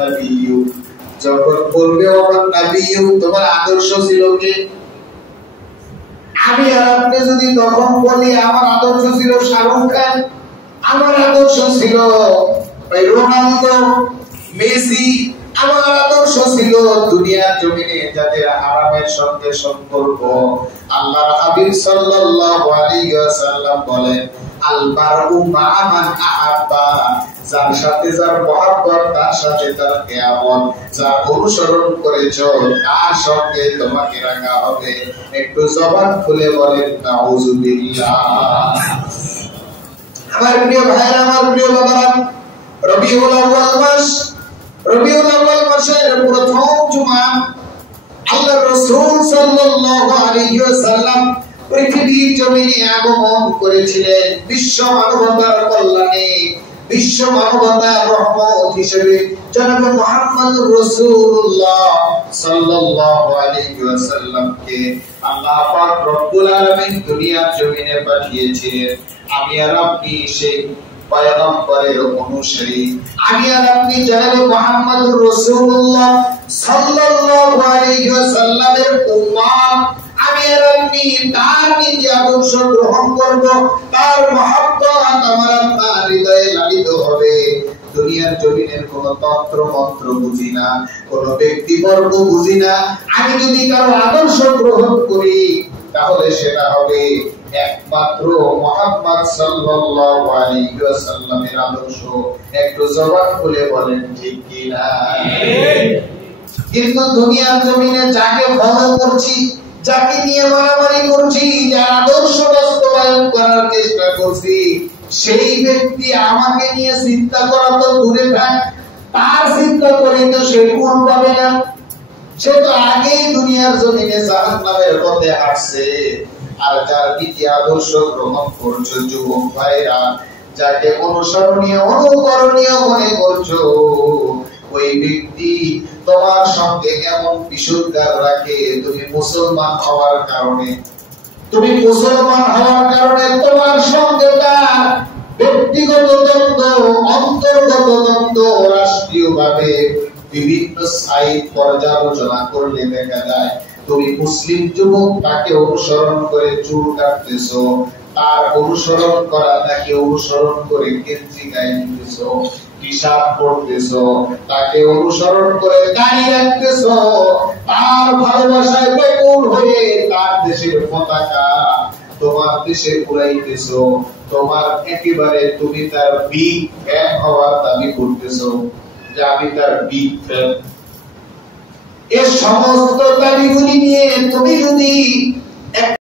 নাবিয়্যু, যখন বলবে ওমান নাবিয়্যু, তোমার আদর্শ ছিল কি? আমি আর আপনি যদি তখন বলি আমার আদর্শ ছিল শাহরুখ খান, আমার আদর্শ ছিল রোনালদো, মেসি, আমার আদর্শ ছিল দুনিয়ার জমিনে যাদের হারামের সঙ্গে সম্পর্ক। আল্লাহর হাবিব সাল্লাল্লাহু আলাইহি ওয়াসাল্লাম বলেন, আল বারউ মা মান আহাব্বা, যার সাথে যার মহব্বত তার সাথে তার কিয়ামত, যার অনুসরণ করেছো তার সঙ্গে তোমাকে রাখা হবে। একটু জবান খুলে বলেন নাউযুবিল্লাহ। আমার প্রিয় ভাইরা, আমার প্রিয় বাবারা, রবিউল আউয়াল মাস, রবিউল আউয়াল মাসের প্রথম জুমা আল্লাহর রাসূল সাল্লাল্লাহু আলাইহি ওয়াসাল্লাম পৃথিবীর জমিনে আগমন করেছিলেন বিশ্ব মানবতার কল্যাণে, বিশ্ব মানবতার রহমত হিসেবে জনাব মুহাম্মদুর রাসূলুল্লাহ সাল্লাল্লাহু আলাইহি ওয়াসাল্লামকে আল্লাহ পাক রব্বুল আলামিন দুনিয়ার জমিনে পাঠিয়েছিলেন। আমি আর আপনি সেই পয়গম্বরের অনুসারী, আমি আর আপনি জনাব মুহাম্মদুর রাসূলুল্লাহ সাল্লাল্লাহু আলাইহি ওয়াসাল্লামের উম্মত। আমি আর আপনি তার নীতি আদর্শ গ্রহণ করব, তার মহব্বত আমার আপনার হৃদয়ে লালিত হবে। দুনিয়ার জমিনের কোন তন্ত্র মন্ত্র বুঝি না, কোন ব্যক্তিবর্গ বুঝি না। আমি যদি কারো আদর্শ গ্রহণ করি তাহলে সেটা হবে একমাত্র মুহাম্মদ সাল্লাল্লাহু আলাইহি ওয়াসাল্লামের আদর্শ। একটু জবান খুলে বলেন ঠিক কি না? কিন্তু দুনিয়ার জমিনে যাকে ফলো করছি, যাকে নিয়ে মারামারি করছি, যার আদর্শ বাস্তবায়ন করার চেষ্টা করছি, সেই ব্যক্তি আমাকে নিয়ে চিন্তা করা তো দূরে থাক, তার চিন্তা করে তো সে কোন পাবে না। সে তো আগেই দুনিয়ার জমিনে জাহান্নামের পথে হাঁটছে। আর যার নীতি আদর্শ গ্রহণ করছো যুবক ভাইরা, যাকে অনুসরণীয় অনুকরণীয় মনে করছো, ওই ব্যক্তি তোমার সঙ্গে এমন বিশুদ্ধার রাখে, তুমি মুসলমান হওয়ার কারণে, তুমি মুসলমান হওয়ার কারণে তোমার সঙ্গে তার ব্যক্তিগত দ্বন্দ্ব, অন্তর্গত দ্বন্দ্ব, রাষ্ট্রীয়ভাবে বিভিন্ন সাইট পর্যালোচনা করলে দেখা যায় তুমি মুসলিম যুবক তাকে অনুসরণ করে চুল কাটতেছো, তার অনুসরণ করা তাকে অনুসরণ করে কেঞ্চি গায়ে নিতেছো, হিসাব করতেছো, তাকে অনুসরণ করে দাঁড়ি রাখতেছো, তার ভালোবাসায় ব্যাকুল হয়ে তার দেশের পতাকা তোমার দেশে উড়াইতেছো, তোমার একেবারে তুমি তার বিগ ফ্যান হওয়ার দাবি করতেছো যে আমি তার বিগ ফ্যান। এই সমস্ত দাবিগুলি নিয়ে তুমি